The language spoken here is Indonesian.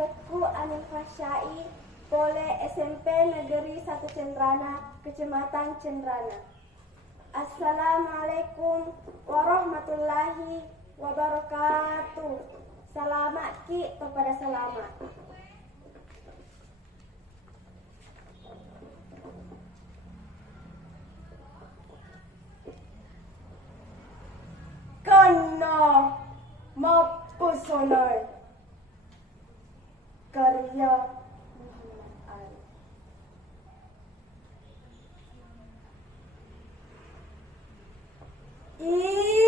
Maksudku Anil Fahsyai, Pole SMP Negeri 1 Cenrana, Kecamatan Cenrana. Assalamualaikum warahmatullahi wabarakatuh. Selamat ki kepada selamat. Kanna Mappesonae karya Anil.